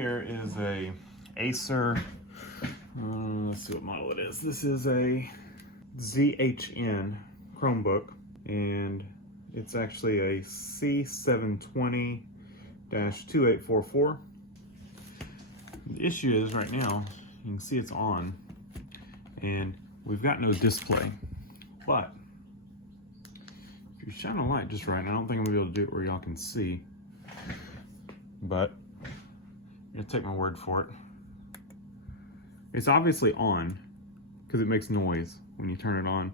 here is a Acer, let's see what model it is. This is a ZHN Chromebook, and it's actually a C720-2844. The issue is right now, you can see it's on, and we've got no display. But if you shine a light just right, and I don't think I'm gonna be able to do it where y'all can see, but you're gonna take my word for it. It's obviously on because it makes noise when you turn it on,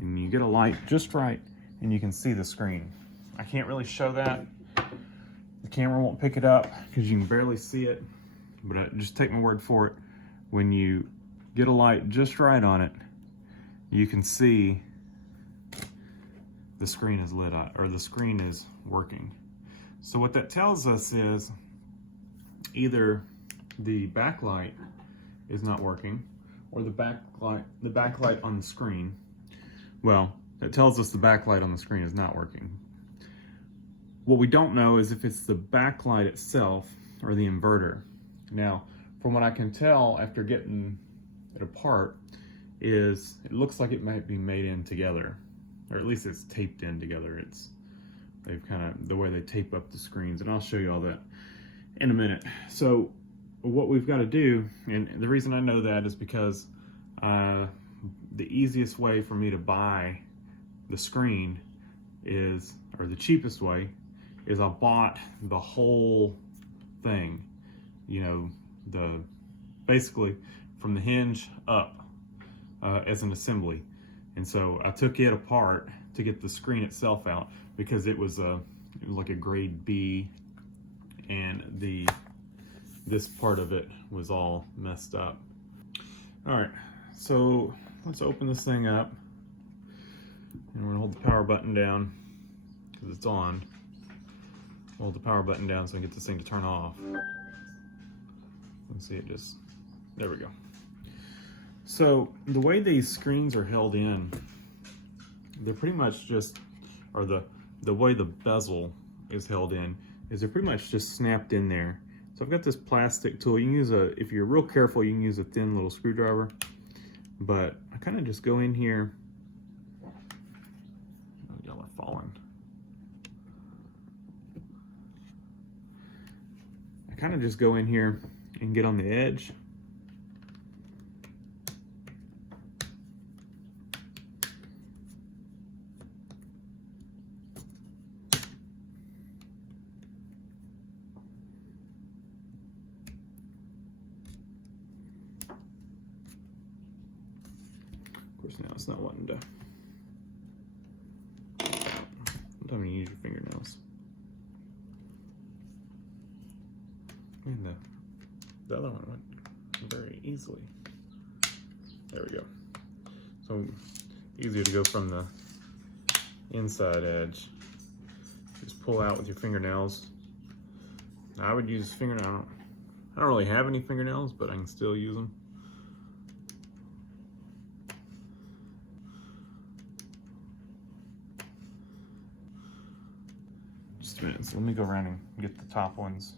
and you get a light just right and you can see the screen. I can't really show that. The camera won't pick it up because you can barely see it, but just take my word for it. When you get a light just right on it, you can see the screen is lit up, or the screen is working. So what that tells us is either the backlight is not working, or the backlight on the screen. Well, it tells us the backlight on the screen is not working. What we don't know is if it's the backlight itself or the inverter. Now, from what I can tell after getting it apart, is it looks like it might be made in together, or at least it's taped in together. They've kind of, the way they tape up the screens, and I'll show you all that in a minute. So what we've got to do, and the reason I know that is because the easiest way for me to buy the screen is, or the cheapest way, is I bought the whole thing, you know, basically from the hinge up as an assembly. And so I took it apart to get the screen itself out because it was like a grade B, and this part of it was all messed up. All right, so let's open this thing up, and we're gonna hold the power button down because it's on. Hold the power button down so I can get this thing to turn off. Let's see, it just, there we go. So the way these screens are held in, they're pretty much just, or the way the bezel is held in, is they're pretty much just snapped in there. So I've got this plastic tool. You can use if you're real careful, you can use a thin little screwdriver. But I kind of just go in here. Oh, y'all are falling. I kind of just go in here and get on the edge. Of course, now it's not wanting to. Sometimes you use your fingernails. And the other one went very easily. There we go. So easier to go from the inside edge. Just pull out with your fingernails. I would use fingernail. I don't really have any fingernails, but I can still use them. Just a minute, so let me go around and get the top ones.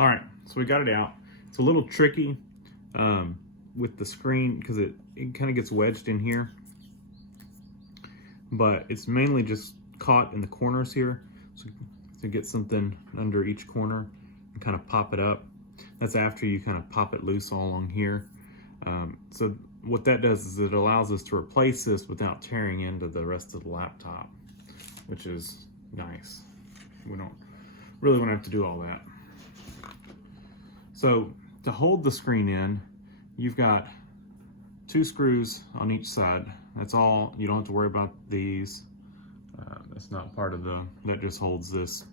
All right, so we got it out. It's a little tricky with the screen because it kind of gets wedged in here, but it's mainly just caught in the corners here. So to get something under each corner and kind of pop it up. That's after you kind of pop it loose all along here. So what that does is it allows us to replace this without tearing into the rest of the laptop, which is nice. We don't really want to have to do all that. So to hold the screen in, you've got 2 screws on each side. That's all. You don't have to worry about these. That's not part of the, that just holds this.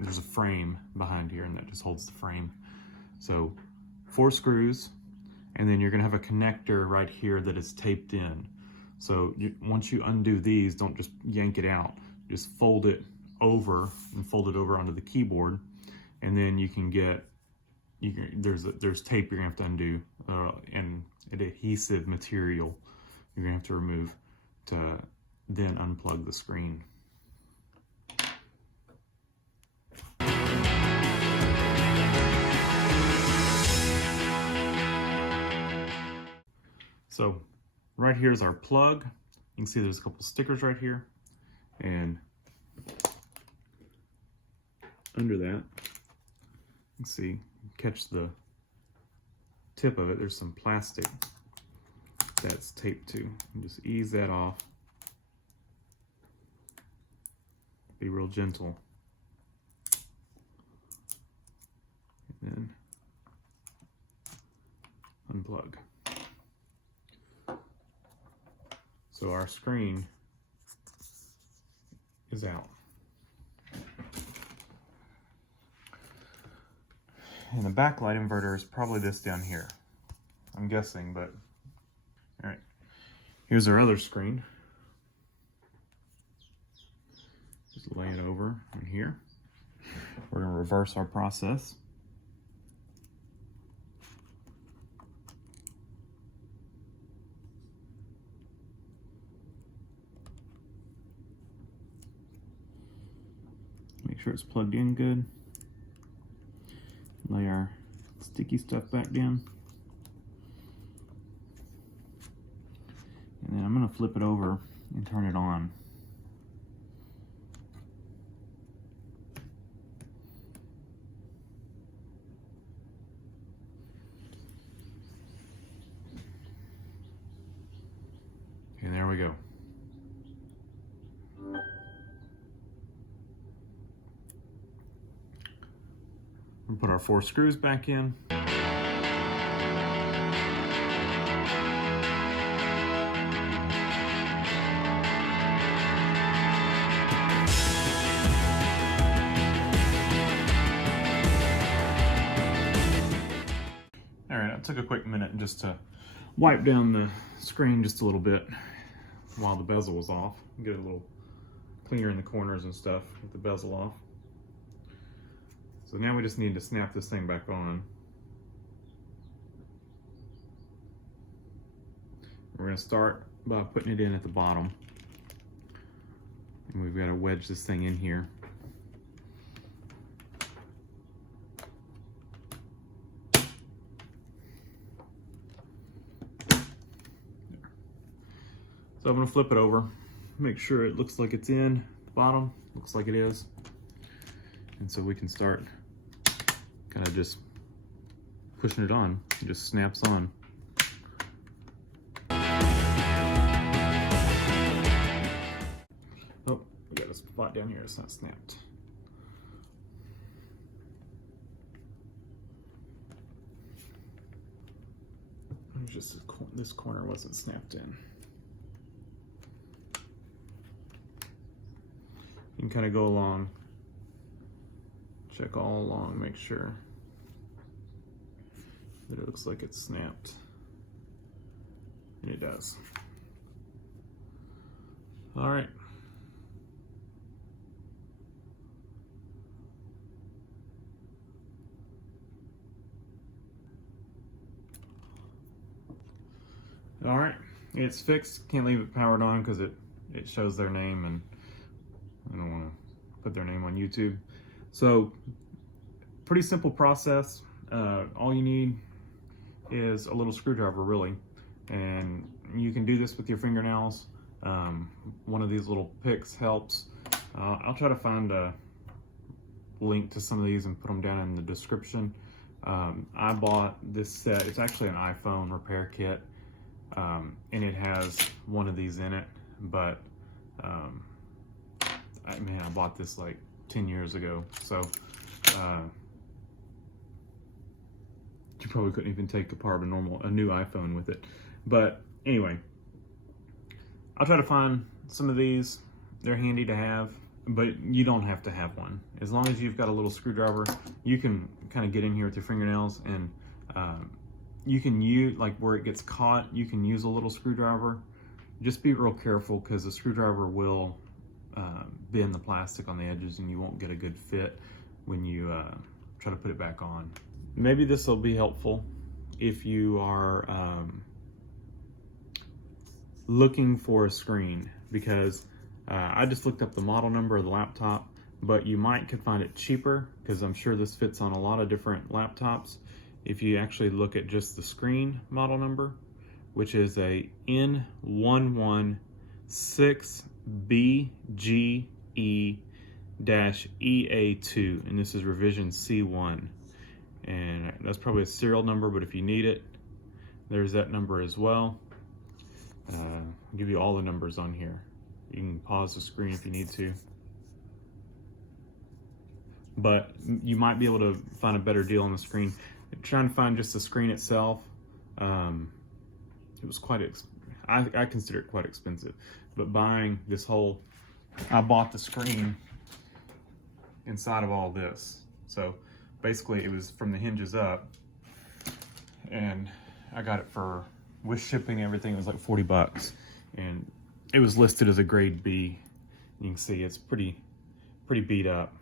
There's a frame behind here and that just holds the frame. So 4 screws, and then you're gonna have a connector right here that is taped in. So once you undo these, don't just yank it out. Just fold it over and fold it over onto the keyboard, and then you can get, there's tape you're gonna have to undo and an adhesive material you're gonna have to remove to then unplug the screen. So right here is our plug. You can see there's a couple stickers right here, and under that, you can see, catch the tip of it, there's some plastic that's taped to. You just ease that off. Be real gentle. And then unplug. So our screen is out. And the backlight inverter is probably this down here, I'm guessing, but all right. Here's our other screen. Just lay it over in here. We're gonna reverse our process. Make sure it's plugged in good. Lay our sticky stuff back down. And then I'm gonna flip it over and turn it on. And there we go. We'll put our 4 screws back in. All right, I took a quick minute just to wipe down the screen just a little bit while the bezel was off. Get it a little cleaner in the corners and stuff with the bezel off. So now we just need to snap this thing back on. We're going to start by putting it in at the bottom. And we've got to wedge this thing in here. So I'm going to flip it over, make sure it looks like it's in at the bottom. Looks like it is. And so we can start kind of just pushing it on. It just snaps on. Oh, we got a spot down here, it's not snapped. Just this corner wasn't snapped in. You can kind of go along, check all along, make sure that it looks like it's snapped. And it does. All right. All right, it's fixed. Can't leave it powered on because it shows their name, and I don't want to put their name on YouTube. So pretty simple process. All you need is a little screwdriver, really, and you can do this with your fingernails. One of these little picks helps. I'll try to find a link to some of these and put them down in the description. I bought this set. It's actually an iPhone repair kit. and it has one of these in it, but man, I bought this like 10 years ago, so you probably couldn't even take apart a new iPhone with it. But anyway, I'll try to find some of these. They're handy to have, but you don't have to have one. As long as you've got a little screwdriver, you can kind of get in here with your fingernails, and you can use, like where it gets caught, you can use a little screwdriver. Just be real careful, because the screwdriver will bend the plastic on the edges, and you won't get a good fit when you try to put it back on. Maybe this will be helpful if you are looking for a screen, because I just looked up the model number of the laptop, but you could find it cheaper, because I'm sure this fits on a lot of different laptops. If you actually look at just the screen model number, which is a N116BGE-EA2, and this is revision C1. And that's probably a serial number, but if you need it, there's that number as well. I'll give you all the numbers on here. You can pause the screen if you need to. But you might be able to find a better deal on the screen. Trying to find just the screen itself, it was quite I consider it quite expensive. But buying this whole, I bought the screen inside of all this. So basically it was from the hinges up, and I got it for, with shipping and everything, it was like 40 bucks. And it was listed as a grade B. You can see it's pretty beat up.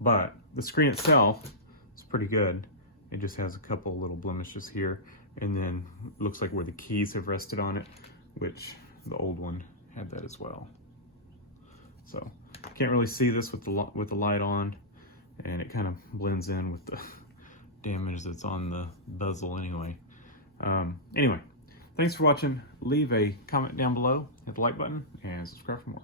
But the screen itself is pretty good. It just has a couple little blemishes here, and then it looks like where the keys have rested on it, which the old one had that as well. So can't really see this with the light on, and it kind of blends in with the damage that's on the bezel anyway. Anyway, thanks for watching. Leave a comment down below, hit the like button, and subscribe for more.